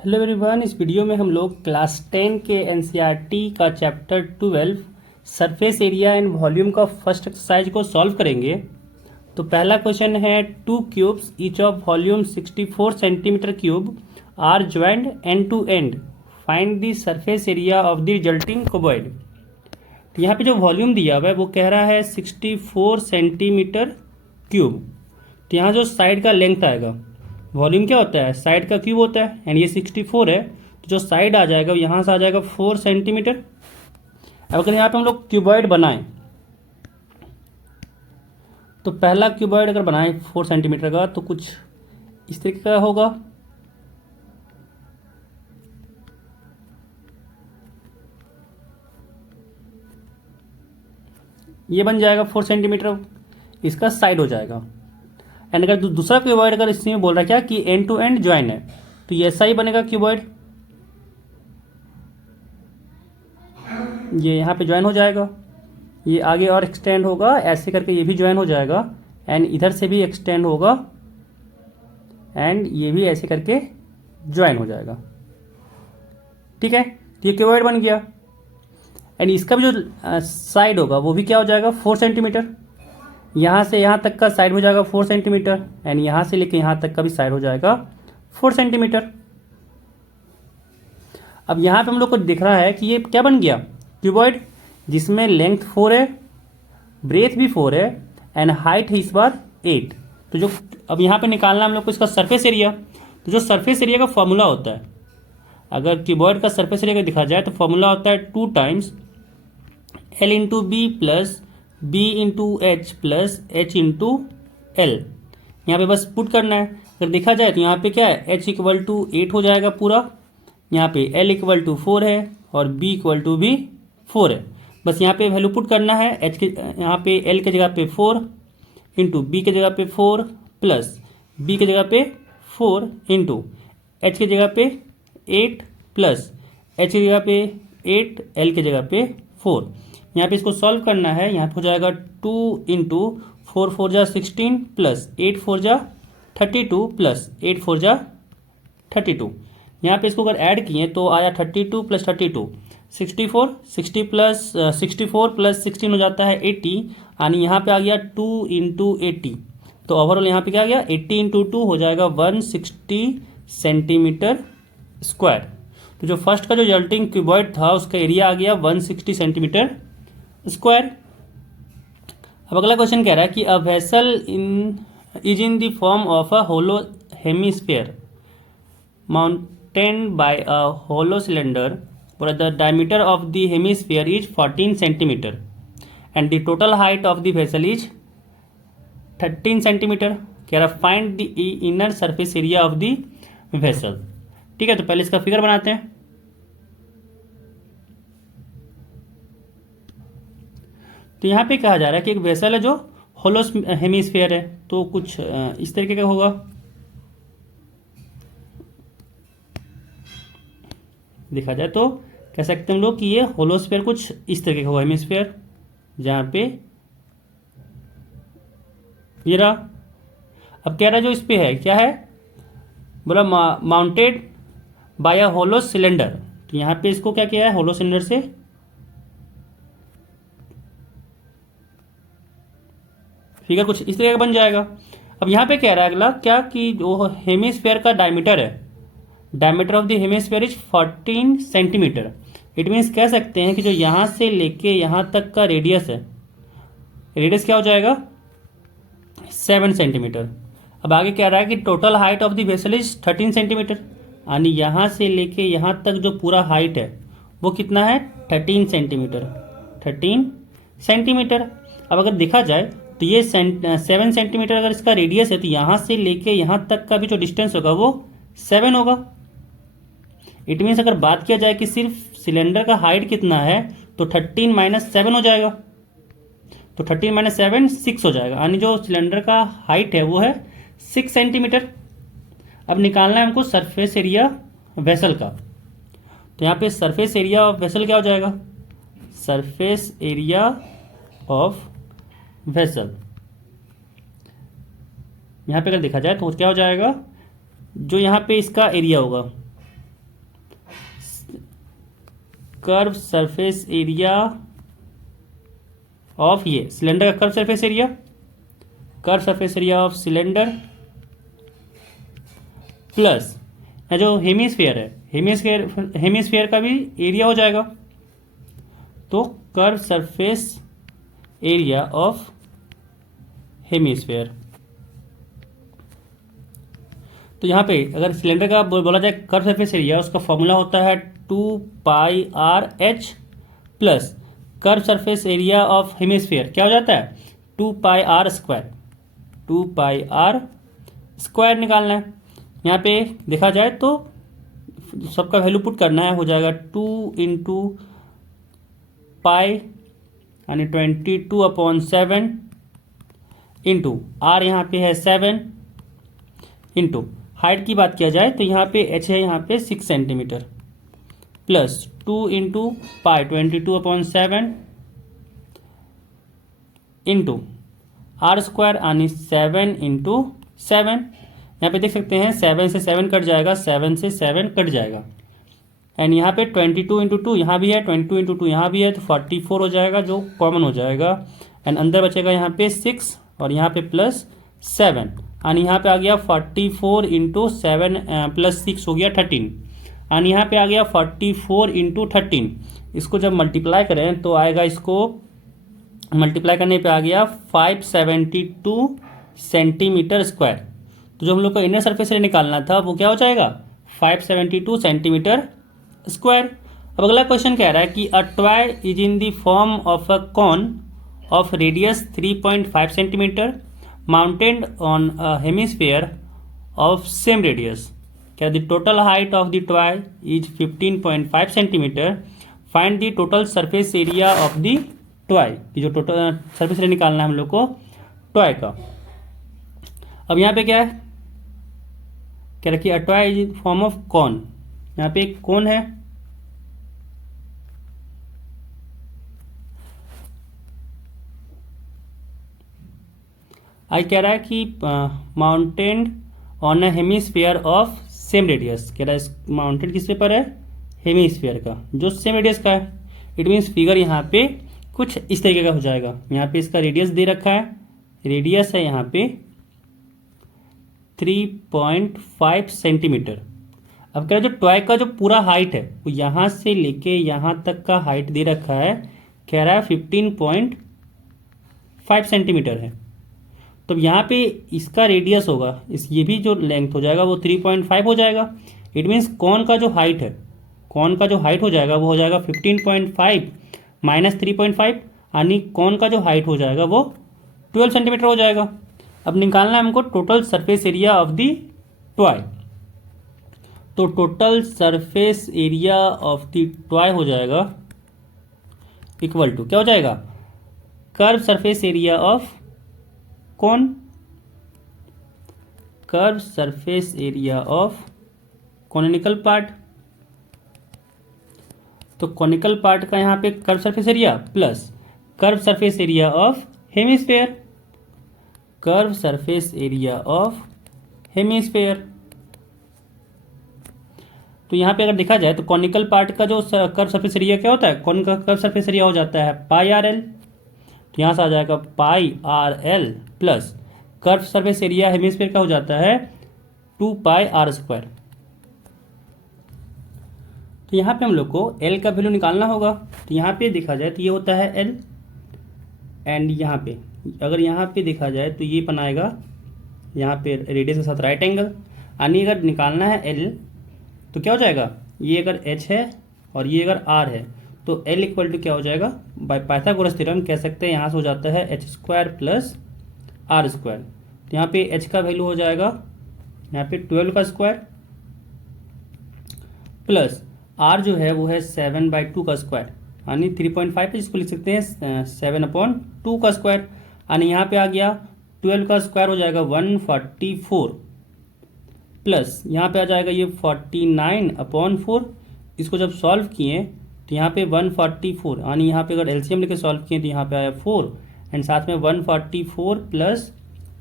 Hello everyone. इस video में हम लोग क्लास 10 के एनसीईआरटी का chapter 12 surface area and volume का फर्स्ट एक्सरसाइज को सॉल्व करेंगे। तो पहला क्वेश्चन है, two cubes each of volume 64 centimetre cube are joined end to end, find the surface area of the resulting cuboid. तो यहाँ पे जो वॉल्यूम दिया हुआ है वो कह रहा है 64 सेंटीमीटर क्यूब। तो यहाँ जो साइड का लेंथ आएगा, वॉल्यूम क्या होता है, साइड का क्यूब होता है, एंड ये 64 है, तो जो साइड आ जाएगा यहाँ से आ जाएगा 4 सेंटीमीटर। अब अगर यहाँ पे हम लोग क्यूबॉइड बनाएं तो पहला क्यूबॉइड अगर बनाएं 4 सेंटीमीटर का तो कुछ इस तरीके का होगा। ये बन जाएगा 4 सेंटीमीटर, इसका साइड हो जाएगा। एंड अगर दूसरा क्यूबॉइड अगर इसमें बोल रहा है क्या कि एंड टू एंड ज्वाइन है, तो ये ऐसा ही बनेगा क्यूबॉइड, ये यहाँ पे ज्वाइन हो जाएगा, ये आगे और एक्सटेंड होगा, ऐसे करके ये भी ज्वाइन हो जाएगा, एंड इधर से भी एक्सटेंड होगा, एंड ये भी ऐसे करके ज्वाइन हो जाएगा। ठीक है, तो ये क्यूबॉइड बन गया। एंड इसका भी जो साइड होगा वो भी क्या हो जाएगा, 4 सेंटीमीटर। यहाँ से यहाँ तक का साइड हो जाएगा 4 सेंटीमीटर, एंड यहाँ से लेके यहाँ तक का भी साइड हो जाएगा 4 सेंटीमीटर। अब यहाँ पे हम लोग को दिख रहा है कि ये क्या बन गया, क्यूबॉइड, जिसमें लेंथ 4 है, ब्रेथ भी 4 है, एंड हाइट है इस बार 8। तो जो अब यहाँ पे निकालना हम लोग को इसका सरफेस एरिया। तो जो सरफेस एरिया का फॉर्मूला होता है, अगर क्यूबॉइड का सरफेस एरिया देखा जाए तो फॉर्मूला होता है 2 times L into B plus B into H plus H into L. यहाँ पे बस पुट करना है। अगर देखा जाए तो यहाँ पे क्या है, h इक्वल टू 8 हो जाएगा पूरा, यहाँ पे l इक्वल टू 4 है, और b इक्वल टू भी 4 है। बस यहाँ पे वैल्यू पुट करना है, h के यहाँ पे l के जगह पे 4 इंटू बी के जगह पे 4 प्लस b के जगह पे 4 इंटू h के जगह पे 8 प्लस h की जगह पे 8, l के जगह पे 4। यहाँ पे इसको सॉल्व करना है। यहाँ पे हो जाएगा 2 इंटू 4 4 जा 16 प्लस 8 4 जा 32 प्लस 8 4 जा 32। यहाँ पे इसको अगर ऐड किए तो आया 32 प्लस 32 64, 60 प्लस 64 प्लस 16 हो जाता है 80, यानी यहाँ पे आ गया 2 इंटू 80। तो ओवरऑल यहाँ पे क्या आ गया, 80 इंटू 2 हो जाएगा 160 सेंटीमीटर स्क्वायर। तो जो फर्स्ट का जो रिजल्टिंग क्यूबॉइड था उसका एरिया आ गया 160 सेंटीमीटर स्क्वायर। अब अगला क्वेश्चन कह रहा है कि a vessel is in the form of a hollow hemisphere mounted by a hollow cylinder, where the diameter of the hemisphere is 14 centimeter and the total height of the vessel is 13 centimeter. कह रहा find the inner surface area of the vessel. ठीक है, तो पहले इसका figure बनाते हैं। तो यहाँ पे कहा जा रहा है कि एक वेसल है जो होलो हेमिस्फीयर है, तो कुछ इस तरीके का होगा। देखा जाए तो कह सकते हैं हम लोग कि ये होलोस्फीयर कुछ इस तरीके का होगा, हेमिस्फीयर, जहाँ पे ये रहा। अब कह रहा जो इस पे है क्या है, बोला mounted bye a hollow cylinder. तो यहाँ पे इसको क्या किया है, होलो सिलेंडर से फिगर कुछ इस तरीके का बन जाएगा। अब यहाँ पे कह रहा है अगला क्या कि जो हेमिस्फीयर का डायमीटर है, diameter of the hemisphere is 14 centimetre. It means कह सकते हैं कि जो यहाँ से लेके यहाँ तक का रेडियस है, रेडियस क्या हो जाएगा, 7 सेंटीमीटर। अब आगे कह रहा है कि total height of the vessel is 13 centimetre, यानी यहाँ से लेके यहाँ तक जो पूरा हाइट है वो कितना है, 13 सेंटीमीटर, 13 सेंटीमीटर। अब अगर देखा जाए तो ये 7 सेंटीमीटर अगर इसका रेडियस है, तो यहाँ से लेके यहाँ तक का भी जो डिस्टेंस होगा वो 7 होगा। इट मीन्स अगर बात किया जाए कि सिर्फ सिलेंडर का हाइट कितना है, तो 13 माइनस 7 हो जाएगा। तो 13 माइनस 7 6 हो जाएगा, यानी जो सिलेंडर का हाइट है वो है 6 सेंटीमीटर। अब निकालना है हमको सरफेस एरिया वेसल का। तो यहाँ पे सरफेस एरिया ऑफ वेसल क्या हो जाएगा, सरफेस एरिया ऑफ वेसल। यहाँ पे अगर देखा जाए तो क्या हो जाएगा, जो यहाँ पे इसका एरिया होगा कर्व सरफेस एरिया ऑफ ये सिलेंडर का curve surface area of cylinder plus जो हेमिस्फीयर है, हेमिस्फीयर का भी एरिया हो जाएगा, तो curve surface area of hemisphere. तो यहाँ पे अगर सिलेंडर का बोला जाए कर्व सरफेस एरिया, उसका फॉर्मूला होता है 2πr/h plus curve surface area of hemisphere क्या हो जाता है 2πr² निकालना है। यहाँ पे देखा जाए तो सबका वैल्यू पुट करना है, हो जाएगा 2 इंटू पाई यानी 22/7 इंटू आर यहाँ पे है 7 इंटू हाइट की बात किया जाए तो यहाँ पे h है यहाँ पे 6 centimetre plus 2 into pi 22/7 into r² यानी 7 इंटू 7। यहाँ पे देख सकते हैं 7 से 7 कट जाएगा, 7 से 7 कट जाएगा एंड यहाँ पे 22 इंटू 2 यहाँ भी है, 22 इंटू 2 यहाँ भी है, तो 44 हो जाएगा जो कॉमन हो जाएगा एंड अंदर बचेगा यहाँ पे 6 और यहाँ पे प्लस 7 यानी यहाँ पे आ गया 44 इंटू 7 प्लस 6 हो गया 13 यानी यहाँ पे आ गया 44 इंटू 13। इसको जब मल्टीप्लाई करें तो आएगा, इसको मल्टीप्लाई करने पे आ गया 572 सेंटीमीटर स्क्वायर। तो जो हम लोग को इनर सरफेस एरिया निकालना था वो क्या हो जाएगा 572 सेंटीमीटर स्क्वायर। अब अगला क्वेश्चन कह रहा है कि a toy is in the form of a cone of radius 3.5 centimetre mounted on a hemisphere of same radius. क्या the total height of the toy is 15.5 centimetre. Find the total surface area of the toy. जो total surface area निकालना है हम लोग को toy का। अब यहाँ पे क्या है, कह रहा कि a toy is form of cone. यहाँ पे एक कॉन है, आई कह रहा है कि mounted on a hemisphere of same radius. कह रहा है माउंटेड किस पर है हेमिस्फीयर का जो सेम रेडियस का है। इट मीन्स फिगर यहाँ पे कुछ इस तरीके का हो जाएगा। यहाँ पे इसका रेडियस दे रखा है, रेडियस है यहाँ पे 3.5 सेंटीमीटर। अब कह रहा है जो टॉय का जो पूरा हाइट है वो यहाँ से लेके यहाँ तक का हाइट दे रखा है, कह रहा है 15.5 सेंटीमीटर है। तो यहाँ पे इसका रेडियस होगा, ये भी जो लेंथ हो जाएगा वो 3.5 हो जाएगा। इट मीन्स कॉन का जो हाइट है, कॉन का जो हाइट हो जाएगा वो हो जाएगा 15.5 माइनस 3.5 यानी कॉन का जो हाइट हो जाएगा वो 12 सेंटीमीटर हो जाएगा। अब निकालना है हमको total surface area of the toy. तो total surface area of the toy हो जाएगा इक्वल टू क्या हो जाएगा कर्व सरफेस एरिया ऑफ कौन, curve surface area of conical part. तो कॉनिकल पार्ट का यहाँ पे curve surface area plus curve surface area of hemisphere, curve surface area of hemisphere. तो यहाँ पे अगर देखा जाए तो कॉनिकल पार्ट का जो कर्व सरफेस एरिया क्या होता है, कौन का कर्व सरफेस एरिया हो जाता है πr/l। तो यहाँ से आ जाएगा πr/l plus curve surface area hemisphere का हो जाता है 2πr²। तो यहाँ पे हम लोग को l का वैल्यू निकालना होगा। तो यहाँ पे देखा जाए तो ये होता है l एंड यहाँ पे अगर यहाँ पे देखा जाए तो ये बनाएगा यहाँ पे रेडियस के साथ राइट एंगल। यानी अगर निकालना है l तो क्या हो जाएगा, ये अगर h है और ये अगर r है तो l इक्वल टू क्या हो जाएगा बाय पाइथागोरस थ्योरम कह सकते हैं, यहाँ से हो जाता है h² प्लस r²। तो यहाँ पे h का वैल्यू हो जाएगा यहाँ पे 12 का स्क्वायर प्लस r जो है वो है 7/2 का स्क्वायर यानी 3.5 है, जिसको लिख सकते हैं 7/2 का स्क्वायर। यानी यहाँ पे आ गया 12 का स्क्वायर हो जाएगा 144 प्लस यहाँ पे आ जाएगा ये 49/4। इसको जब सॉल्व किए तो यहाँ पे 144 यानी यहाँ पे अगर एलसीएम लेके सॉल्व किए तो यहाँ पे आया 4 एंड साथ में 144 प्लस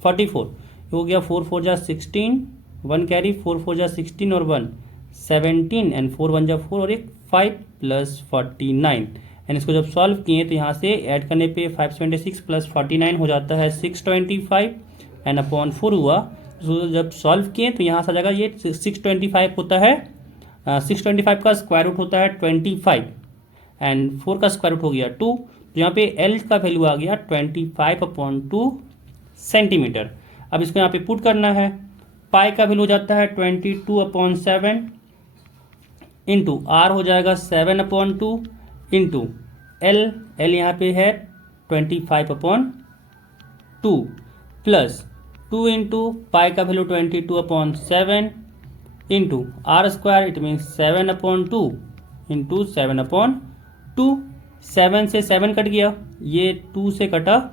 44 हो गया 4 4 जा 16, 1 कैरी 4 4 जा 16 और 1 17 एंड 4 1 जा 4 और एक 5 प्लस 49 एंड इसको जब सॉल्व किए तो यहाँ से ऐड करने पे 576 प्लस 49 हो जाता है 625 एंड अपॉन 4 हुआ। तो जब सॉल्व किए तो यहाँ से आ जाएगा ये 625 होता है 625 का स्क्वायर रूट होता है 25 एंड 4 का स्क्वायर रूट हो गया 2। तो यहाँ पे L का वैल्यू आ गया 25/2 सेंटीमीटर। अब इसको यहाँ पे पुट करना है। पाई का वैल्यू हो जाता है 22/7 इंटू R हो जाएगा 7/2 इंटू L यहाँ पे है 25/2 प्लस 2 इंटू पाई का value 22/7 into R square it means 7/2 into 7/2। 7 से 7 कट गया, ये 2 से कटा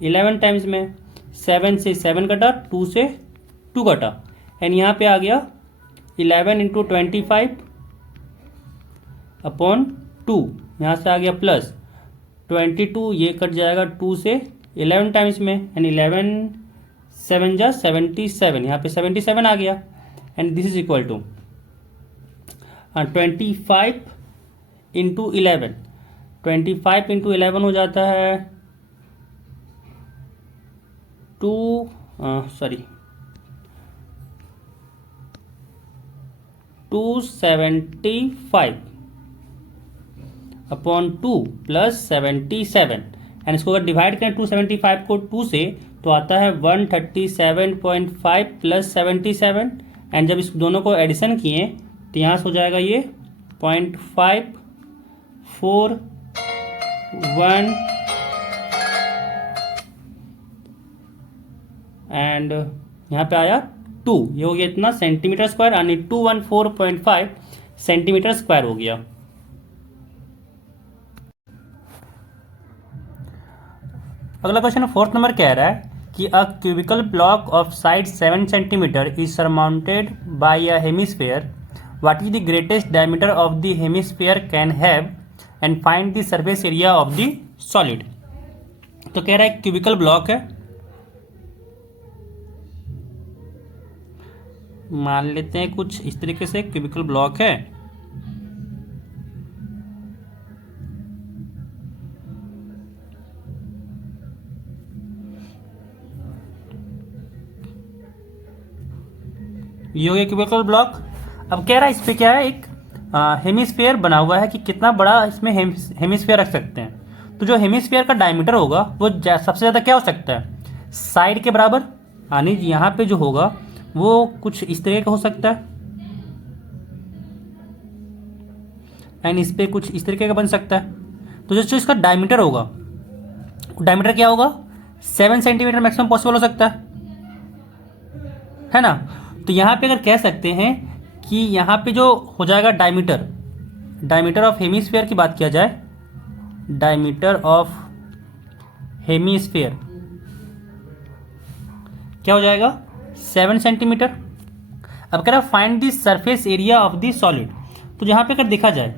11 टाइम्स में, 7 से 7 कटा, 2 से 2 कटा एंड यहाँ पे आ गया 11 इंटू 25/2। यहाँ से आ गया प्लस 22, ये कट जाएगा 2 से 11 टाइम्स में एंड 11 7 जा 77, यहाँ पे 77 आ गया and this is equal to 25 into 11। 25 into 11 हो जाता है 275/2 प्लस 77 एंड इसको अगर डिवाइड करें 275 को 2 से तो आता है 137.5 प्लस 77 एंड जब इस दोनों को एडिशन किए तो यहाँ से हो जाएगा ये 0.541 एंड यहाँ पे आया 2, ये हो गया इतना सेंटीमीटर स्क्वायर यानी 214.5 सेंटीमीटर स्क्वायर हो गया। अगला क्वेश्चन 4th नंबर कह रहा है कि a cubical block of side 7 centimetre is surmounted by a hemisphere, what is the greatest diameter of the hemisphere can have and find the surface area of the solid. तो कह रहा है cubical block है, मान लेते हैं कुछ इस तरीके से क्यूबिकल ब्लॉक है ये हो गया क्यूबिकल ब्लॉक। अब कह रहा है इस पे क्या है एक हेमिस्फेयर बना हुआ है कि कितना बड़ा इसमें हेमिस्फेयर रख सकते हैं। तो जो हेमिस्फेयर का डायमीटर होगा वो सबसे ज़्यादा क्या हो सकता है, साइड के बराबर, यानी यहाँ पे जो होगा वो कुछ इस तरह का हो सकता है एंड इस पे कुछ इस तरीके का बन सकता है। तो जो इसका डायमीटर होगा, डायमीटर क्या होगा 7 सेंटीमीटर मैक्सिमम पॉसिबल हो सकता है ना। तो यहाँ पे अगर कह सकते हैं कि यहाँ पे जो हो जाएगा डायमीटर ऑफ हेमिस्फेयर की बात किया जाए, डायमीटर ऑफ हेमिस्फेयर क्या हो जाएगा 7 सेंटीमीटर। अब कह रहा find the surface area of the solid. तो यहाँ पे अगर देखा जाए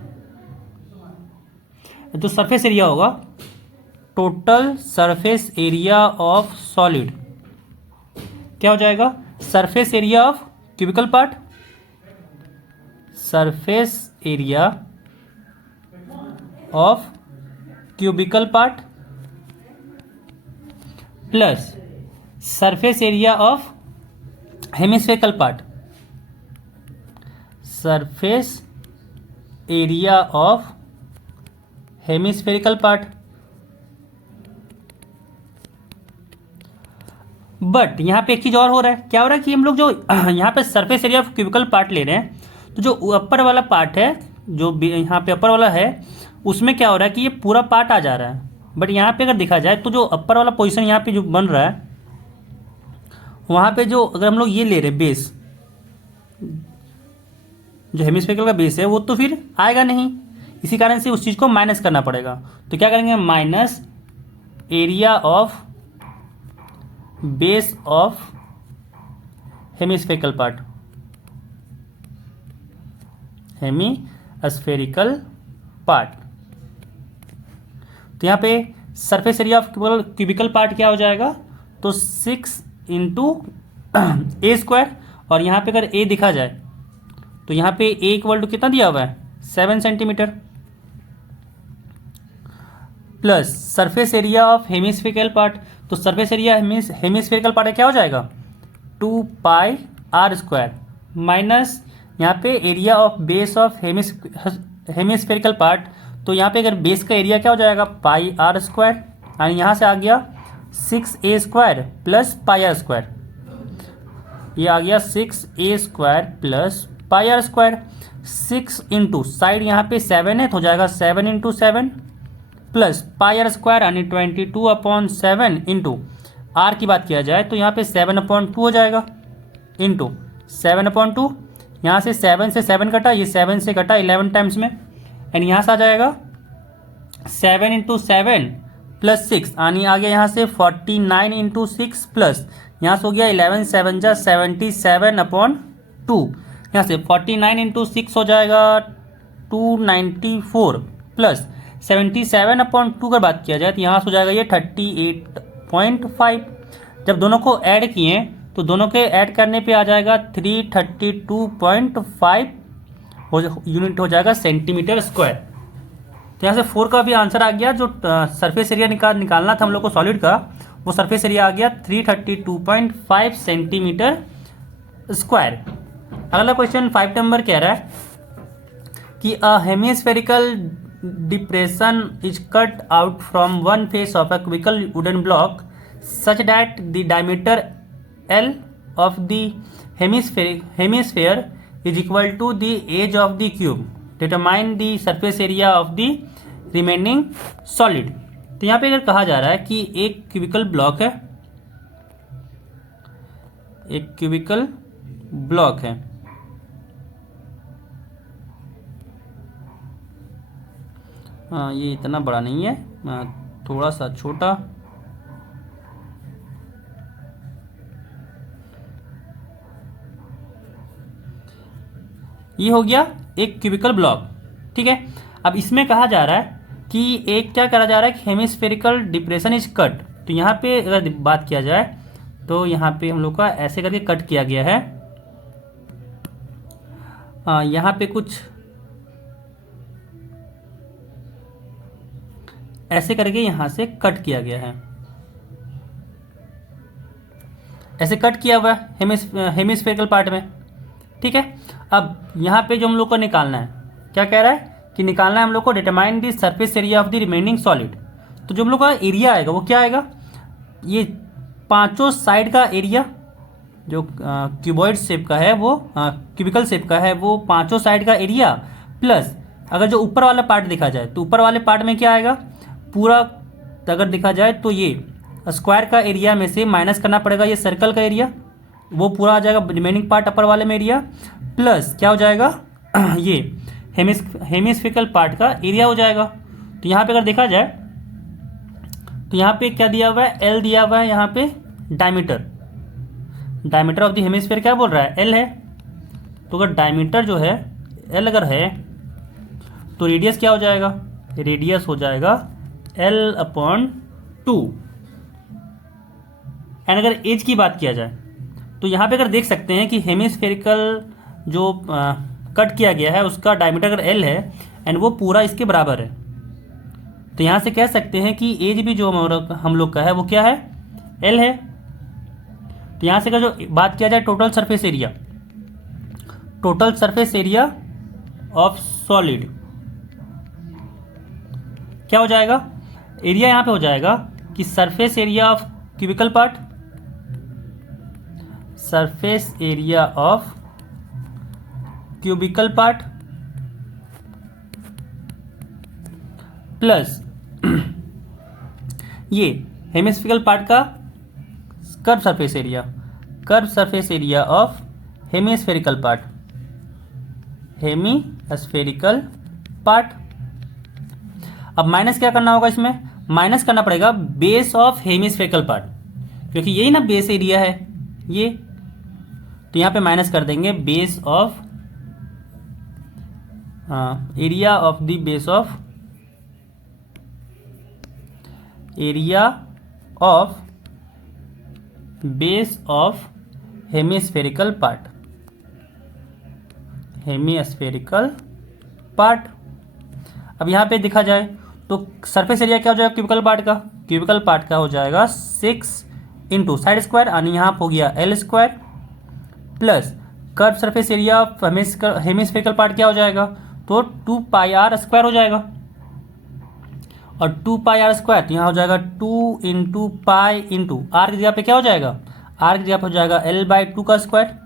तो सरफेस एरिया होगा total surface area of solid, क्या हो जाएगा surface area of cubicle part, surface area of cubicle part plus surface area of hemispherical part, surface area of hemispherical part. But यहाँ पे एक चीज और हो रहा है, क्या हो रहा है कि हम लोग जो यहाँ पे surface area of cubicle part ले रहे हैं, तो जो अपर वाला पार्ट है, जो यहाँ पे अपर वाला है, उसमें क्या हो रहा है कि ये पूरा पार्ट आ जा रहा है। बट यहाँ पे अगर देखा जाए तो जो अपर वाला पोजीशन यहाँ पे जो बन रहा है, वहाँ पे जो अगर हम लोग ये ले रहे हैं बेस, जो हेमिस्फेरिकल का बेस है, वो तो फिर आएगा नहीं, इसी कारण से उस चीज़ को माइनस करना पड़ेगा। तो क्या करेंगे, minus area of base of hemispherical part, hemispherical part. तो यहाँ पे surface area of cubicle part क्या हो जाएगा, तो 6 इंटू ए स्क्वायर, और यहाँ पे अगर ए दिखा जाए तो यहाँ पे ए इक्वल टू कितना दिया हुआ है 7 centimetre, plus surface area of hemispherical part, तो सरफेस एरिया हेमिस्फेरिकल पार्ट क्या हो जाएगा 2 पाई आर स्क्वायर, माइनस यहाँ पे area of base of hemispherical part, तो यहाँ पे अगर बेस का एरिया क्या हो जाएगा पाई आर स्क्वायर, यानी यहाँ से आ गया 6a square plus pi r square, ये आ गया 6a square plus pi r square, 6 into side यहाँ पे 7 है तो हो जाएगा 7 into 7 plus pi r square यानी 22/7 इंटू आर की बात किया जाए तो यहाँ पे 7/2 हो जाएगा इंटू 7/2, यहाँ से 7 से 7 कटा, ये 7 से कटा 11 टाइम्स में, एंड यहाँ से आ जाएगा 7 इंटू 7 प्लस 6, यानी आ गया यहाँ से 49 इंटू 6 प्लस यहाँ से हो गया 11 7 जा 77/2, यहाँ से 49 इंटू 6 हो जाएगा 294 प्लस 77/2 का बात किया जाए तो यहाँ से हो जाएगा ये 38.5। जब दोनों को ऐड किए तो दोनों के ऐड करने पे आ जाएगा 332.5 यूनिट हो जाएगा सेंटीमीटर स्क्वायर। तो यहाँ से 4 का भी आंसर आ गया, जो सरफेस एरिया निकालना था हम लोग को सॉलिड का, वो सरफेस एरिया आ गया 332.5 सेंटीमीटर स्क्वायर। अगला क्वेश्चन 5 नंबर कह रहा है कि a hemispherical depression is cut out from one face of a cubical wooden block such that the diameter L of the hemisphere is equal to the age of the cube. Determine the surface area of the remaining solid. तो यहाँ पे अगर कहा जा रहा है कि एक क्यूबिकल ब्लॉक है, एक क्यूबिकल ब्लॉक है, ये इतना बड़ा नहीं है, थोड़ा सा छोटा, ये हो गया एक क्यूबिकल ब्लॉक। ठीक है, अब इसमें कहा जा रहा है कि एक क्या करा जा रहा है कि हेमिस्फेरिकल डिप्रेशन इज कट। तो यहाँ पे अगर बात किया जाए तो यहाँ पे हम लोग का ऐसे करके कट किया गया है, यहाँ पे कुछ ऐसे करके यहाँ से कट किया गया है, ऐसे कट किया हुआ है हेमिस्फेरिकल पार्ट में। ठीक है, अब यहाँ पे जो हम लोग को निकालना है, क्या कह रहा है कि निकालना है हम लोग को determine the surface area of the remaining solid. तो जो हम लोग का एरिया आएगा वो क्या आएगा, ये पांचों साइड का एरिया जो क्यूबॉइड शेप का है, वो क्यूबिकल शेप का है, वो पांचों साइड का एरिया प्लस अगर जो ऊपर वाला पार्ट देखा जाए तो ऊपर वाले पार्ट में क्या आएगा, पूरा अगर देखा जाए तो ये स्क्वायर का एरिया में से माइनस करना पड़ेगा ये सर्कल का एरिया, वो पूरा आ जाएगा रिमेनिंग पार्ट अपर वाले में एरिया, प्लस क्या हो जाएगा ये हेमिस्फेरिकल पार्ट का एरिया हो जाएगा। तो यहाँ पे अगर देखा जाए तो यहाँ पे क्या दिया हुआ है, एल दिया हुआ है, यहाँ पे डायमीटर ऑफ द हेमिस्फेयर क्या बोल रहा है, एल है। तो अगर डायमीटर जो है एल अगर है तो रेडियस क्या हो जाएगा, रेडियस हो जाएगा L/2। एंड अगर एज की बात किया जाए तो यहाँ पे अगर देख सकते हैं कि हेमिस्फेरिकल जो कट किया गया है उसका डायमीटर अगर एल है एंड वो पूरा इसके बराबर है, तो यहाँ से कह सकते हैं कि एज भी जो हम लोग का है वो क्या है, एल है। तो यहाँ से अगर जो बात किया जाए total surface area of solid क्या हो जाएगा, एरिया यहाँ पे हो जाएगा कि surface area of cubicle part, surface area of cubicle part plus ये हेमिस्फेरिकल पार्ट का curve surface area of hemispherical part. अब माइनस क्या करना होगा, इसमें माइनस करना पड़ेगा बेस ऑफ हेमिस्फेरिकल पार्ट, क्योंकि यही ना बेस एरिया है ये, तो यहाँ पे माइनस कर देंगे base of area of the base of hemispherical hemispherical part. अब यहाँ पे देखा जाए तो सरफेस एरिया क्या हो जाएगा क्यूबिकल पार्ट का? क्यूबिकल पार्ट का हो जाएगा 6 इंटू साइड स्क्वायर यानी यहाँ पे हो गया l square plus curve surface area of hemispherical part क्या हो जाएगा? तो 2 पाई आर स्क्वायर हो जाएगा और 2 पाई आर स्क्वायर तो यहाँ हो जाएगा 2 इंटू पाई इंटू आर की जगह पे क्या हो जाएगा? आर की जगह पे हो जाएगा L/2 का square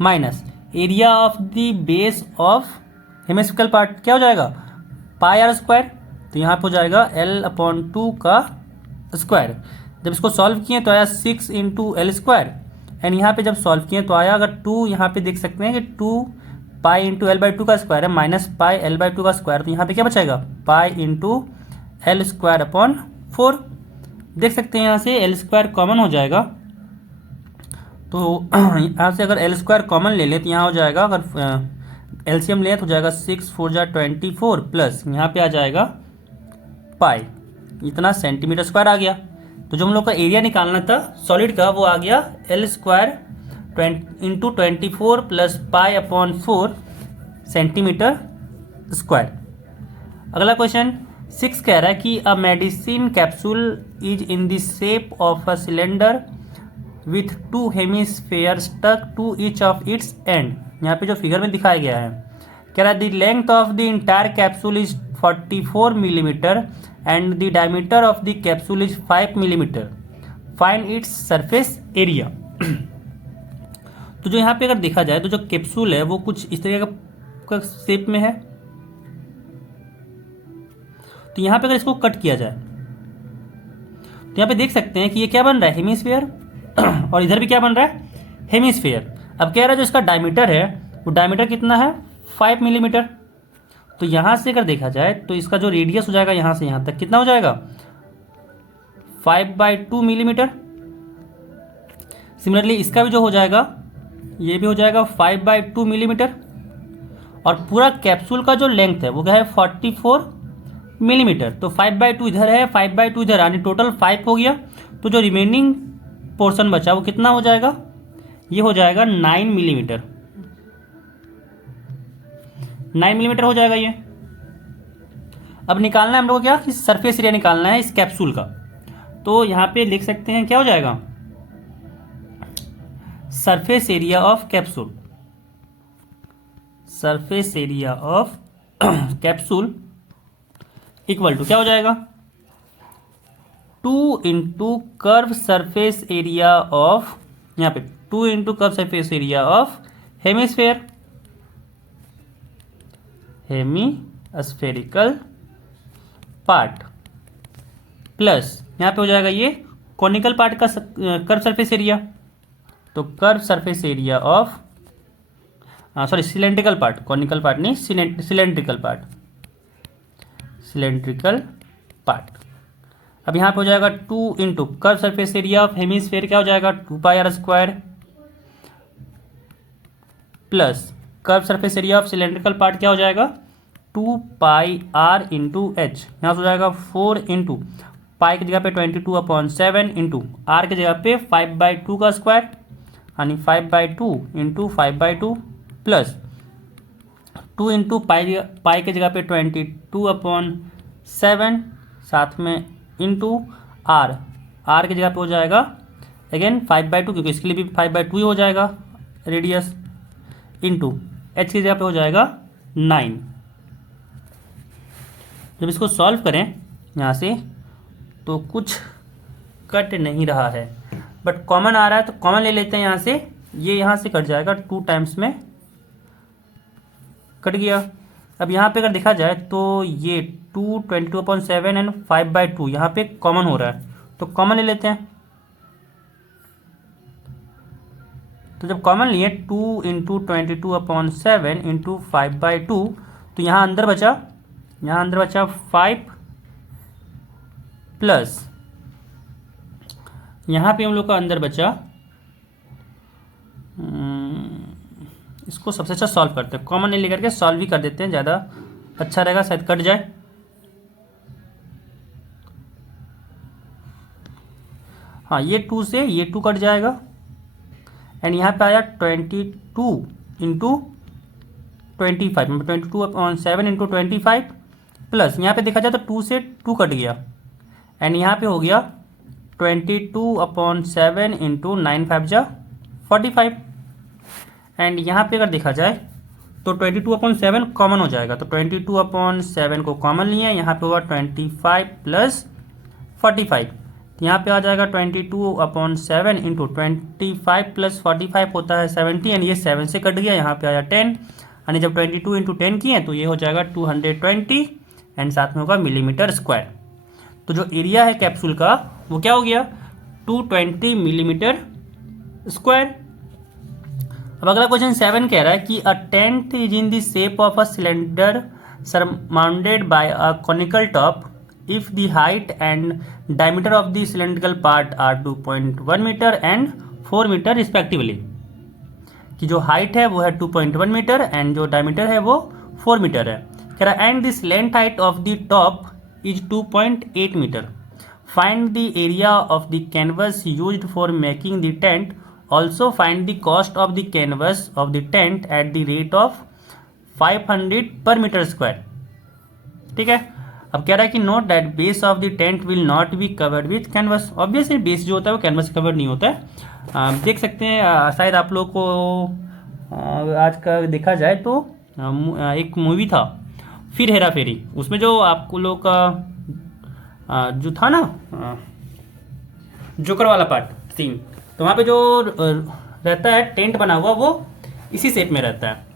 minus area of the base of hemispherical part क्या हो जाएगा? पाई आर स्क्वायर तो यहाँ पे हो जाएगा L/2 का स्क्वायर। जब इसको सॉल्व किए तो आया 6 इंटू एल स्क्वायर एंड यहाँ पे जब सॉल्व किए तो आया अगर 2 यहाँ पे देख सकते हैं कि 2 पाई इंटू L/2 का स्क्वायर है माइनस पाई L/2 का स्क्वायर तो यहाँ पे क्या बचेगा? Pi into L square upon 4। देख सकते हैं यहाँ से एल स्क्वायर कॉमन हो जाएगा तो यहाँ से अगर एल स्क्वायर कॉमन ले ले तो यहाँ हो जाएगा अगर एलसीएम ले तो हो जाएगा 6 4 जा 24 प्लस यहाँ पे आ जाएगा पाई, इतना सेंटीमीटर स्क्वायर आ गया। तो जो हम लोग का एरिया निकालना था सॉलिड का वो आ गया l square into 24 plus pi upon 4 centimetre square. अगला क्वेश्चन 6 कह रहा है कि a medicine capsule is in the shape of a cylinder with 2 hemisphere stuck to each of its end. यहाँ पे जो फिगर में दिखाया गया है कह रहा है the length of the entire capsule is 44 millimetre and the diameter of the capsule is 5 millimetre, find its surface area. तो जो यहाँ पे अगर देखा जाए तो जो कैप्सूल है वो कुछ इस तरीके का शेप में है। तो यहाँ पे अगर इसको कट किया जाए तो यहाँ पे देख सकते हैं कि ये क्या बन रहा है? हेमिस्फेयर और इधर भी क्या बन रहा है? हेमिस्फेयर। अब कह रहा है जो इसका डायमीटर है वो डायमीटर कितना है? 5 मिलीमीटर। तो यहाँ से अगर देखा जाए तो इसका जो रेडियस हो जाएगा यहाँ से यहाँ तक कितना हो जाएगा? 5/2 मिलीमीटर। सिमिलरली इसका भी जो हो जाएगा ये भी हो जाएगा 5/2 मिलीमीटर और पूरा कैप्सूल का जो लेंथ है वो क्या है? 44 मिलीमीटर। तो 5/2 इधर है 5/2 इधर यानी टोटल 5 हो गया। तो जो रिमेनिंग पोर्शन बचा वो कितना हो जाएगा? ये हो जाएगा 9 मिलीमीटर। 9 मिलीमीटर हो जाएगा ये। अब निकालना है हम लोग को क्या कि सरफेस एरिया निकालना है इस कैप्सूल का। तो यहाँ पे लिख सकते हैं क्या हो जाएगा? Surface area of capsule, surface area of capsule equal to क्या हो जाएगा? 2 into curve surface area of, यहाँ पे 2 into curve surface area of hemisphere, hemispherical part plus यहाँ पे हो जाएगा ये कॉनिकल पार्ट का कर्व सरफेस एरिया। तो curve surface area of sorry cylindrical part, conical part नहीं सिलेंड्रिकल पार्ट, सिलेंड्रिकल पार्ट। अब यहाँ पे हो जाएगा 2 into curve surface area of hemisphere क्या हो जाएगा? 2 pi r square plus curve surface area of cylindrical part क्या हो जाएगा? 2 पाई आर इंटू एच। यहाँ से हो जाएगा 4 इंटू पाई की जगह पे 22/7 इंटू आर की जगह पे 5/2 का स्क्वायर यानी 5/2 इंटू 5/2 प्लस 2 इंटू पाई की जगह पे 22/7 साथ में इंटू आर, आर की जगह पे हो जाएगा अगेन 5/2 क्योंकि इसके लिए भी 5/2 ही हो जाएगा रेडियस इंटू एच की जगह पे हो जाएगा 9। जब इसको सॉल्व करें यहाँ से तो कुछ कट नहीं रहा है बट कॉमन आ रहा है तो कॉमन ले लेते हैं यहाँ से। ये यहाँ से कट जाएगा 2 टाइम्स में कट गया। अब यहाँ पे अगर देखा जाए तो ये 2 22/7 एंड 5/2 यहाँ पे कॉमन हो रहा है तो कॉमन ले लेते हैं। तो जब कॉमन लिए 2 इंटू 22/7 इंटू 5/2 तो यहाँ अंदर बचा 5 प्लस यहाँ पे हम लोग का अंदर बचा इसको सबसे अच्छा सॉल्व करते हैं, कॉमन नहीं लेकर के सॉल्व भी कर देते हैं, ज़्यादा अच्छा रहेगा, शायद कट जाए। हाँ ये 2 से ये 2 कट जाएगा एंड यहाँ पे आया 22 इंटू 25, 22/7 इंटू 25 प्लस यहाँ पे देखा जाए तो 2 से 2 कट गया एंड यहाँ पे हो गया 22/7 इंटू 9 5 जा 45 एंड यहाँ पे अगर देखा जाए तो 22/7 कॉमन हो जाएगा, तो 22/7 को कॉमन लिया, यहाँ पे होगा 25 प्लस 45, तो यहाँ पे आ जाएगा 22/7 इंटू 25 प्लस 45 होता है 70 एंड ये 7 से कट गया, यहाँ पे आया 10 यानी जब 22 इंटू 10 किए तो ये हो जाएगा 220 एंड साथ में होगा मिलीमीटर स्क्वायर। तो जो एरिया है कैप्सूल का वो क्या हो गया 220 मिलीमीटर स्क्वायर। अब अगला क्वेश्चन 7 कह रहा है कि a tent is in the shape of a cylinder surmounted by a conical top if the height and diameter of the cylindrical part are 2.1 metre and 4 metre respectively, कि जो height है वो है 2.1 मीटर एंड जो diameter है वो 4 metre है। कह रहा है and this length height of the top is 2.8 metre, find the area of the canvas used for making the tent, also find the cost of the canvas of the tent at the rate of 500 per metre square. ठीक है, अब कह रहा है कि note that base of the tent will not be covered with canvas. Obviously base जो होता है वो कैनवस से कवर्ड नहीं होता है। देख सकते हैं शायद आप लोग को आज का देखा जाए तो एक मूवी था फिर हेरा फेरी, उसमें जो आपको लोग का जो था ना जोकर वाला पार्ट सीन, तो वहाँ पे जो रहता है टेंट बना हुआ वो इसी शेप में रहता है।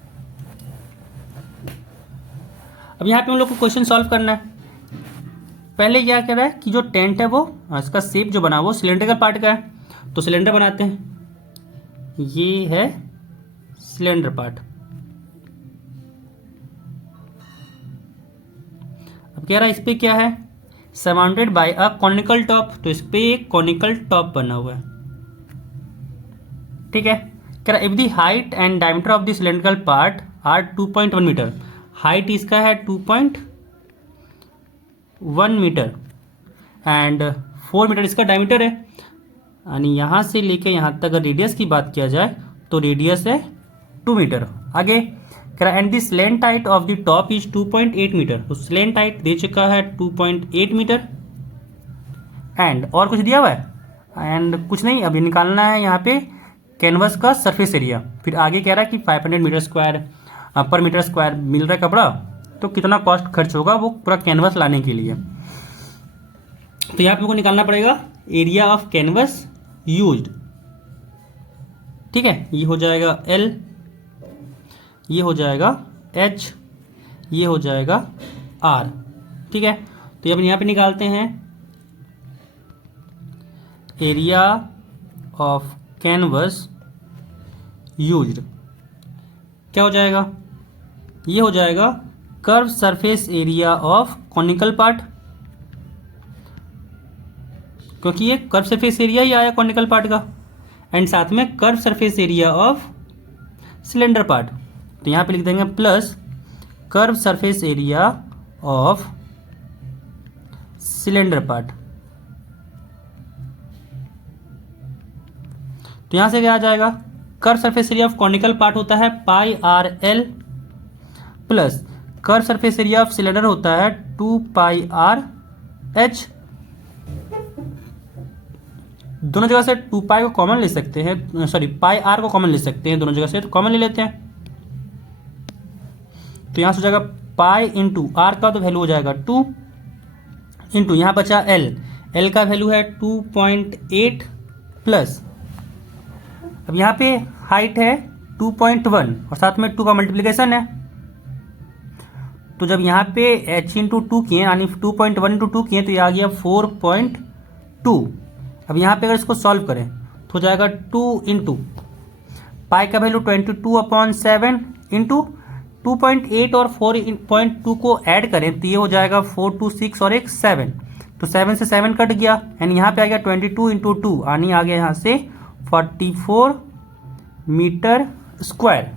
अब यहाँ पे हम लोग को क्वेश्चन सॉल्व करना है। पहले क्या कह रहा है कि जो टेंट है वो इसका शेप जो बना वो सिलेंडर का पार्ट का है, तो सिलेंडर बनाते हैं, ये है सिलेंडर पार्ट। अब कह रहा है इस पे क्या है surrounded by a conical top, तो इस पे एक कॉनिकल टॉप बना हुआ है। ठीक है, कह रहा है if the height and diameter of the cylindrical part are 2.1 metre, height इसका है 2.1 मीटर एंड 4 मीटर इसका डायमीटर है, यानी यहाँ से लेके यहाँ तक अगर रेडियस की बात किया जाए तो रेडियस है 2 मीटर। आगे कह रहा है and the slant height of the top is 2.8 metre, तो स्लेंट हाइट दे चुका है 2.8 मीटर एंड और कुछ दिया हुआ है एंड कुछ नहीं, अभी निकालना है यहाँ पे कैनवस का सरफेस एरिया। फिर आगे कह रहा है कि 500 मीटर स्क्वायर पर मीटर स्क्वायर मिल रहा है कपड़ा, तो कितना कॉस्ट खर्च होगा वो पूरा कैनवस लाने के लिए। तो यहाँ पे हमको निकालना पड़ेगा एरिया ऑफ कैनवस यूज्ड। ठीक है, ये हो जाएगा L, ये हो जाएगा H, ये हो जाएगा R। ठीक है, तो अब यहाँ पे निकालते हैं एरिया ऑफ कैनवस यूज्ड। क्या हो जाएगा, ये हो जाएगा curve surface area of conical part, क्योंकि ये कर्व सरफेस एरिया ही आया कॉनिकल पार्ट का, एंड साथ में curve surface area of cylinder part, तो यहाँ पे लिख देंगे plus curve surface area of cylinder part. तो यहाँ से क्या आ जाएगा curve surface area of conical part होता है pi r l plus curve surface area of cylinder होता है 2 पाई आर एच। दोनों जगह से 2 पाई को कॉमन ले सकते हैं, सॉरी पाई आर को कॉमन ले सकते हैं दोनों जगह से, तो कॉमन ले लेते हैं। तो यहाँ से हो जाएगा पाई इंटू आर का तो वैल्यू हो जाएगा 2 इंटू यहाँ बचा एल का वैल्यू है 2.8 प्लस अब यहाँ पे हाइट है 2.1 और साथ में 2 का मल्टीप्लिकेशन है, तो जब यहाँ पे h इंटू 2 किए यानी 2.1 इंटू 2 किए तो ये आ गया 4.2। अब यहाँ पे अगर इसको सॉल्व करें तो हो जाएगा 2 इंटू पाई का वैल्यू 22/7 इंटू 2.8 और 4.2 को ऐड करें तो ये हो जाएगा 4 2 6 और एक 7, तो 7 से 7 कट गया एंड यहाँ पे आ गया 22 इंटू 2 यानी आ गया यहाँ से 44 मीटर स्क्वायर।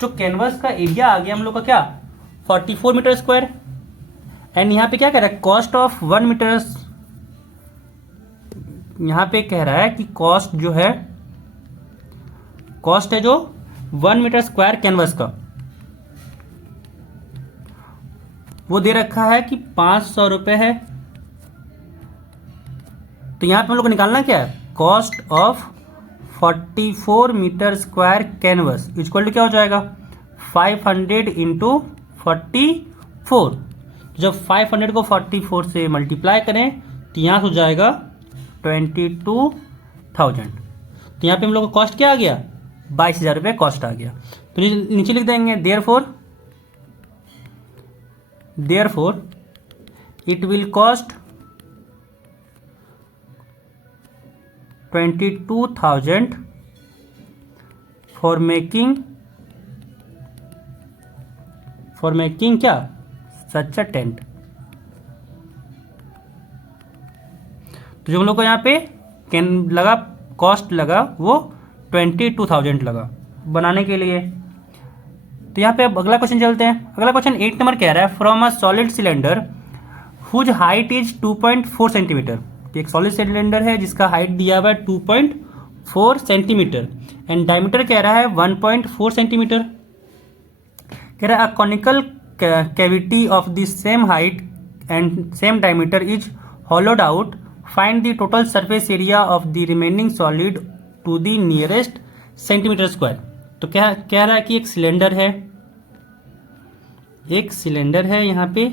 जो कैनवस का एरिया आ गया हम लोग का क्या 44 मीटर स्क्वायर एंड यहाँ पे क्या कह रहा है कॉस्ट ऑफ 1 मीटर, यहाँ पे कह रहा है कि कॉस्ट जो है कॉस्ट है जो 1 मीटर स्क्वायर कैनवस का, वो दे रखा है कि 500 रुपये है। तो यहाँ पे हम लोग को निकालना क्या है, cost of 44 metre square canvas equal to क्या हो जाएगा, 500 इंटू 44। जब 500 को 44 से मल्टीप्लाई करें तो यहाँ से हो जाएगा 22,000। तो यहाँ पे हम लोग का कॉस्ट क्या आ गया, 22,000 रुपये कॉस्ट आ गया। तो नीचे लिख देंगे therefore it will cost 22,000 for making क्या, सच अ टेंट। तो जो हम लोग को यहाँ पे लगा, कॉस्ट लगा वो 22,000 लगा बनाने के लिए। तो यहाँ पे अब अगला क्वेश्चन चलते हैं। अगला क्वेश्चन 8 नंबर कह रहा है, from a solid cylinder whose height is 2.4 centimetre. एक सॉलिड सिलेंडर है जिसका हाइट दिया हुआ है 2.4 सेंटीमीटर एंड डायमीटर कह रहा है 1.4 सेंटीमीटर। कह रहा है a conical cavity of the same height and same diameter is hollowed out, find the total surface area of the remaining solid to the nearest centimetre square. तो क्या कह रहा है कि एक सिलेंडर है यहाँ पे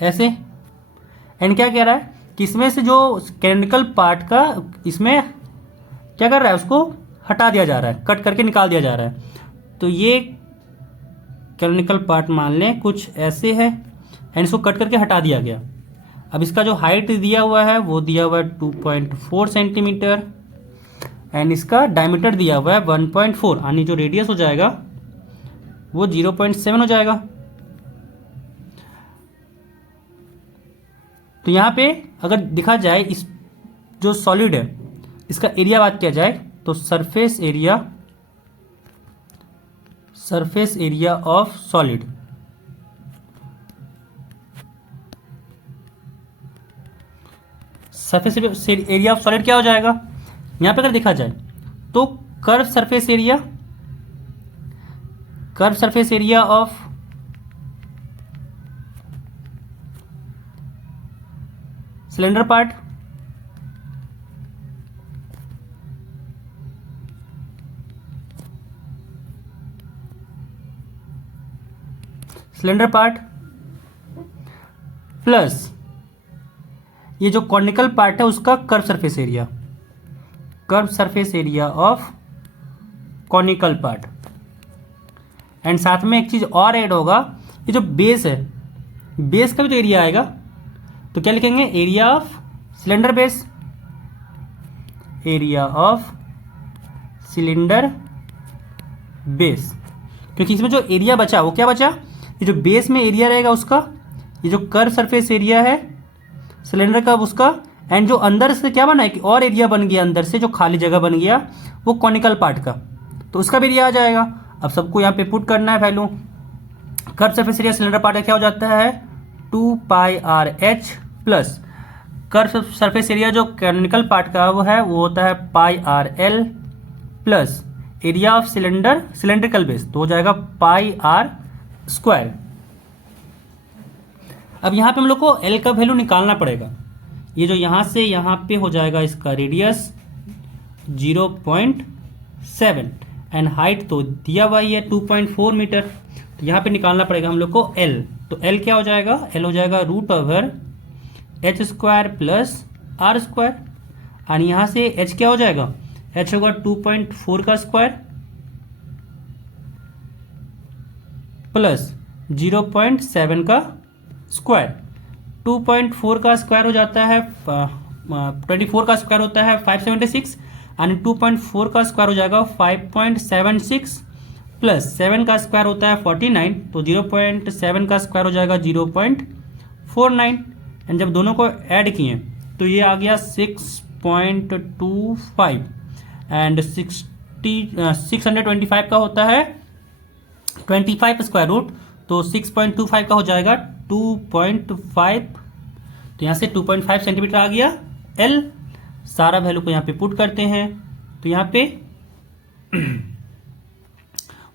ऐसे, एंड क्या कह रहा है कि इसमें से जो कैनिकल पार्ट का इसमें क्या कर रहा है, उसको हटा दिया जा रहा है, कट करके निकाल दिया जा रहा है। तो ये कैनिकल पार्ट मान लें कुछ ऐसे है एंड इसको कट करके हटा दिया गया। अब इसका जो हाइट दिया हुआ है वो दिया हुआ है 2.4 सेंटीमीटर एंड इसका डायमीटर दिया हुआ है 1.4, यानी जो रेडियस हो जाएगा वो 0.7 हो जाएगा। तो यहाँ पे अगर देखा जाए इस जो सॉलिड है इसका एरिया बात किया जाए तो surface area of solid, surface area of solid क्या हो जाएगा, यहाँ पे अगर देखा जाए तो curve surface area of cylinder part plus ये जो कॉनिकल पार्ट है उसका curve surface area of conical part. And साथ में एक चीज और ऐड होगा, ये जो बेस है, बेस का भी तो एरिया आएगा। तो क्या लिखेंगे, एरिया ऑफ सिलेंडर बेस, क्योंकि इसमें जो एरिया बचा वो क्या बचा, ये जो बेस में एरिया रहेगा उसका, ये जो कर्व सरफेस एरिया है सिलेंडर का उसका, एंड जो अंदर से क्या बना है कि और एरिया बन गया, अंदर से जो खाली जगह बन गया वो कॉनिकल पार्ट का, तो उसका भी एरिया आ जाएगा। अब सबको यहाँ पे पुट करना है value. Curve surface area cylinder part का क्या हो जाता है 2πRH plus curve surface area जो कॉनिकल पार्ट का वो होता है πRL plus area of cylindrical base, तो हो जाएगा πr²। अब यहाँ पे हम लोग को L का वैल्यू निकालना पड़ेगा। ये जो यहाँ से यहाँ पे हो जाएगा इसका रेडियस 0.7 एंड हाइट तो दिया हुआ ही है 2.4 मीटर, तो यहाँ पे निकालना पड़ेगा हम लोग को L। तो L क्या हो जाएगा, L हो जाएगा √h² प्लस r², और यहाँ से h क्या हो जाएगा, h होगा 2.4 का स्क्वायर प्लस 0.7 का स्क्वायर। 2.4 का स्क्वायर हो जाता है 24 का स्क्वायर होता है 576, यानी 2.4 का स्क्वायर हो जाएगा 5.76 प्लस 7 का स्क्वायर होता है 49, तो 0.7 का स्क्वायर हो जाएगा 0.49। एंड जब दोनों को ऐड किए तो ये आ गया 6.25 एंड 625 का होता है 25 स्क्वायर रूट, तो 6.25 का हो जाएगा 2.5, तो यहाँ से 2.5 सेंटीमीटर आ गया L। सारा वैल्यू को यहाँ पे पुट करते हैं तो यहाँ पे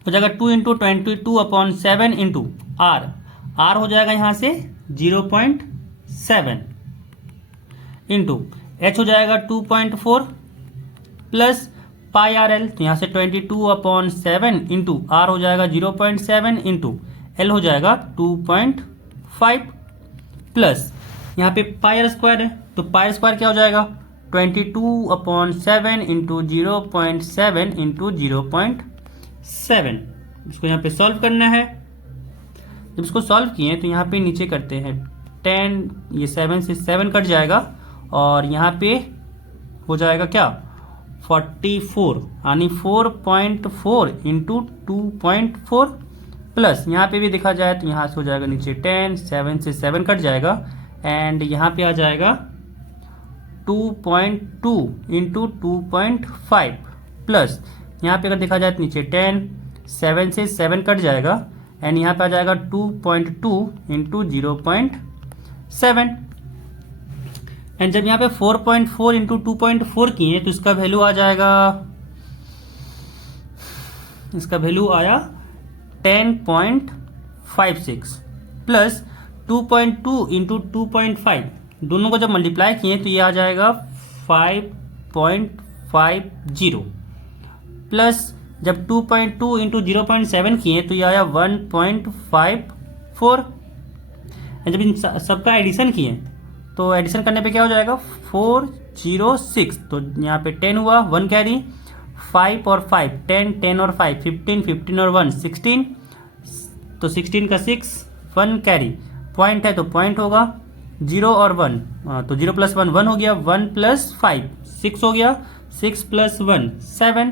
हो जाएगा 2 इंटू 22/7 इंटू आर, आर हो जाएगा यहाँ से 0.7 इंटू एच हो जाएगा 2.4 प्लस पाई आर एल, तो यहाँ से 22/7 इंटू आर हो जाएगा 0.7 इंटू एल हो जाएगा 2.5 प्लस यहाँ पे पाई आर स्क्वायर है, तो पाई आर स्क्वायर क्या हो जाएगा 22/7 इंटू 0.7 इंटू 0.7। इसको यहाँ पे सॉल्व करना है। जब इसको सॉल्व किए तो यहाँ पे नीचे करते हैं 10, ये 7 से 7 कट जाएगा और यहाँ पे हो जाएगा क्या 44, यानी 4.4 इंटू 2.4 प्लस यहाँ पे भी देखा जाए तो यहाँ से हो जाएगा नीचे 10, 7 से 7 कट जाएगा एंड यहाँ पे आ जाएगा 2.2 इंटू 2.5 प्लस यहाँ पे अगर देखा जाए तो नीचे 10, 7 से 7 कट जाएगा एंड यहाँ पे आ जाएगा 2.2 इंटू 0.7 एंड जब यहाँ पे 4.4 इंटू 2.4 किए तो इसका वैल्यू आ जाएगा, इसका वैल्यू आया 10.56 प्लस 2.2 इंटू 2.5, दोनों को जब मल्टीप्लाई किए तो ये आ जाएगा 5.50 प्लस जब 2.2 इंटू 0.7 किए तो ये आया 1.54 एंड जब इन सबका एडिशन किए तो एडिशन करने पे क्या हो जाएगा 406, तो यहाँ पे 10 हुआ, 1 कैरी, 5 और 5 10, 10 और 5 15, 15 और 1 16, तो 16 का 6, 1 कैरी, पॉइंट है तो पॉइंट होगा, 0 और 1 तो 0 प्लस 1 1 हो गया, 1 प्लस 5 6 हो गया, 6 प्लस 1 7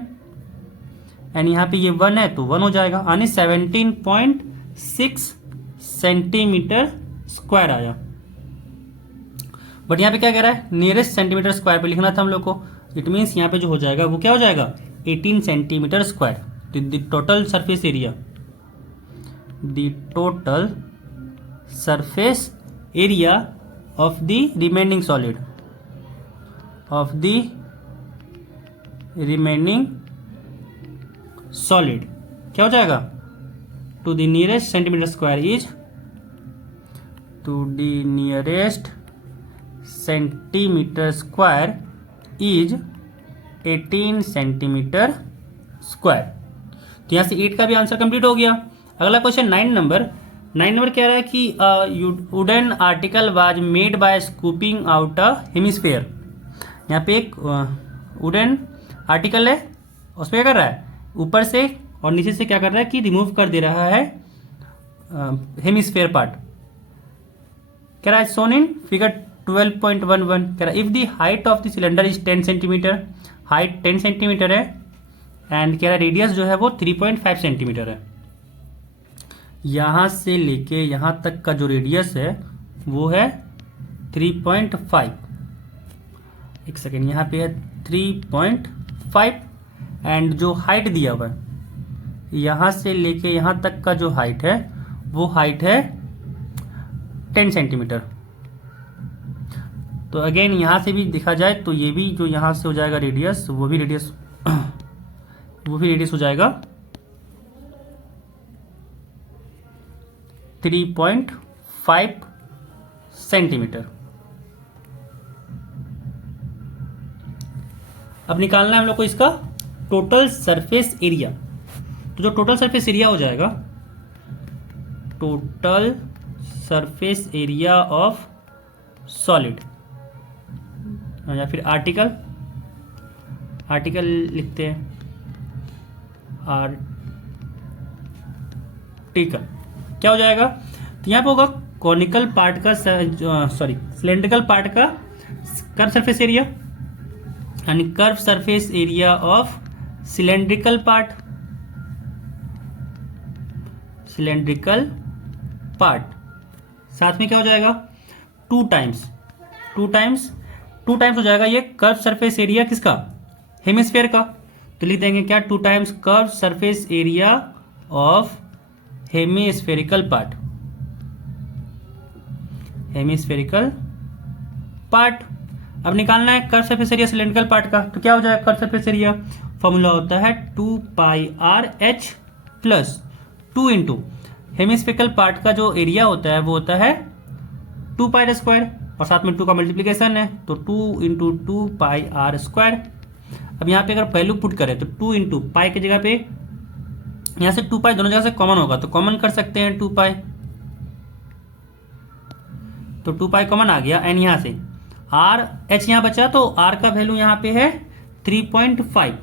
एंड यहाँ पे ये 1 है तो 1 हो जाएगा, यानी 17.6 सेंटीमीटर स्क्वायर आया। बट यहाँ पे क्या कह रहा है नियरेस्ट सेंटीमीटर स्क्वायर पे लिखना था हम लोग को, इट मीन्स यहाँ पे जो हो जाएगा वो क्या हो जाएगा 18 centimetre square. The total surface area, the total surface area of the remaining solid, of the remaining solid क्या हो जाएगा to the nearest centimetre square is, to the nearest centimetre square is 18 centimetre square. तो यहाँ से 8 का भी answer complete हो गया। अगला क्वेश्चन 9 नंबर कह रहा है कि wooden article was made by scooping out a hemisphere. यहाँ पे एक वुडन आर्टिकल है, उस पर क्या कर रहा है ऊपर से और नीचे से क्या कर रहा है कि रिमूव कर दे रहा है हेमिस्फेयर पार्ट। कह रहा है सोन इन फिगर 12.11, कह रहा है if the height of the cylinder is 10 centimetre, height 10 centimetre है एंड कह रहा है रेडियस जो है वो 3.5 सेंटीमीटर है। यहाँ से लेके यहाँ तक का जो रेडियस है वो है 3.5, एक सेकेंड, यहाँ पे है 3.5 एंड जो हाइट दिया हुआ है यहाँ से लेके यहाँ तक का जो हाइट है वो हाइट है 10 सेंटीमीटर। तो अगेन यहाँ से भी देखा जाए तो ये भी जो यहाँ से हो जाएगा रेडियस, वो भी रेडियस हो जाएगा 3.5 सेंटीमीटर। अब निकालना है हम लोग को इसका टोटल सरफेस एरिया। तो जो टोटल सरफेस एरिया हो जाएगा, total surface area of solid या फिर आर्टिकल लिखते हैं, आर्टिकल क्या हो जाएगा तो यहाँ पे होगा कॉनिकल पार्ट का सिलेंड्रिकल पार्ट का कर्व सरफेस एरिया, यानी curve surface area of cylindrical part, साथ में क्या हो जाएगा 2 टाइम्स हो जाएगा ये कर्व सरफेस एरिया किसका हेमिस्फेयर का। तो लिख देंगे क्या 2 times curve surface area of hemispherical part अब निकालना है curve surface area cylindrical part का, तो क्या हो जाएगा कर्व सरफेस एरिया, फॉर्मूला होता है 2πr/h plus 2 into hemispherical part का जो एरिया होता है वो होता है 2πr² और साथ में 2 का मल्टीप्लीकेशन है, तो 2 इंटू 2πr²। अब यहाँ पे अगर वैल्यू पुट करें तो 2 इंटू पाई की जगह पे यहाँ से 2π दोनों जगह से कॉमन होगा, तो कॉमन कर सकते हैं 2π, तो 2π कॉमन आ गया। एंड यहाँ से आर एच यहाँ बचा, तो आर का वैल्यू यहाँ पे है 3.5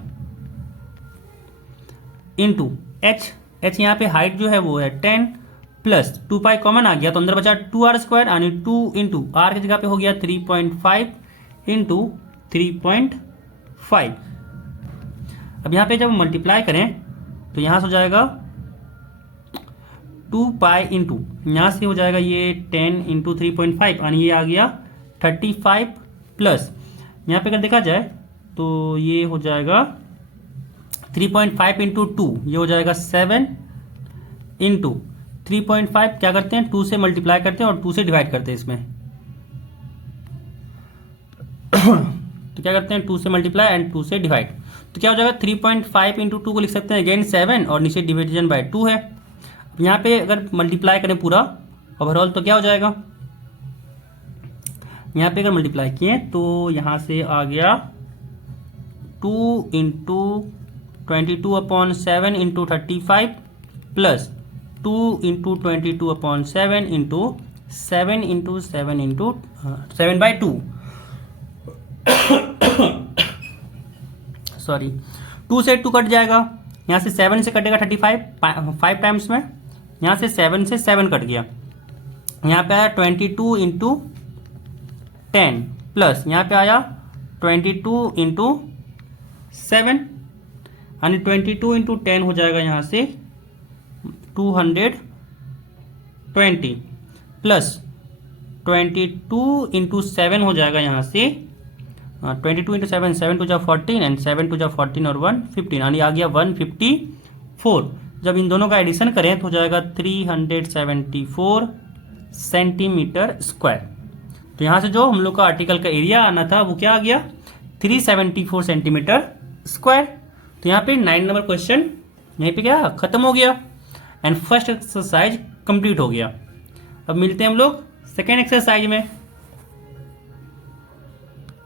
इंटू एच यहाँ पे हाइट जो है वो है 10 प्लस 2π कॉमन आ गया, तो अंदर बचा 2r² यानी 2 इंटू आर की जगह पे हो गया 3.5 इंटू 3.5। अब यहाँ पे जब मल्टीप्लाई करें तो यहाँ से हो जाएगा 2π इंटू यहाँ से हो जाएगा ये 10 इंटू 3.5 यानी ये आ गया 35 प्लस यहाँ पे अगर देखा जाए तो ये हो जाएगा 3.5 इंटू 2, ये हो जाएगा 7 इंटू 3.5 क्या करते हैं 2 से मल्टीप्लाई करते हैं और 2 से डिवाइड करते हैं इसमें तो क्या करते हैं 2 से मल्टीप्लाई एंड 2 से डिवाइड, तो क्या हो जाएगा 3.5 इंटू 2 को लिख सकते हैं अगेन 7 और नीचे डिविजन बाय 2 है। अब यहाँ पे अगर मल्टीप्लाई करें पूरा ओवरऑल तो क्या हो जाएगा, यहाँ पे अगर मल्टीप्लाई किए तो यहाँ से आ गया 2 into 22/7 into 35 plus 2 into 22/7 into 7 into 7 into 7/2 sorry 2 से 2 कट जाएगा, यहाँ से 7 से कटेगा 35 5 टाइम्स में, यहाँ से 7 से 7 कट गया, यहाँ पे आया 22 इंटू 10 प्लस यहाँ पे आया 22 इंटू 7 यानी 22 इंटू 10 हो जाएगा यहाँ से 220 प्लस 22 इंटू 7 हो जाएगा यहाँ से 22 इंटू 7 7 टू जा 14 एंड 7 टू जा 14 और 1 15 यानी आ गया 154। जब इन दोनों का एडिशन करें तो हो जाएगा 374 सेंटीमीटर स्क्वायर। तो यहाँ से जो हम लोग का आर्टिकल का एरिया आना था वो क्या आ गया 374 सेंटीमीटर स्क्वायर। तो यहाँ पे 9 नंबर क्वेश्चन यहीं पे क्या खत्म हो गया एंड फर्स्ट एक्सरसाइज कंप्लीट हो गया। अब मिलते हैं हम लोग सेकेंड एक्सरसाइज में।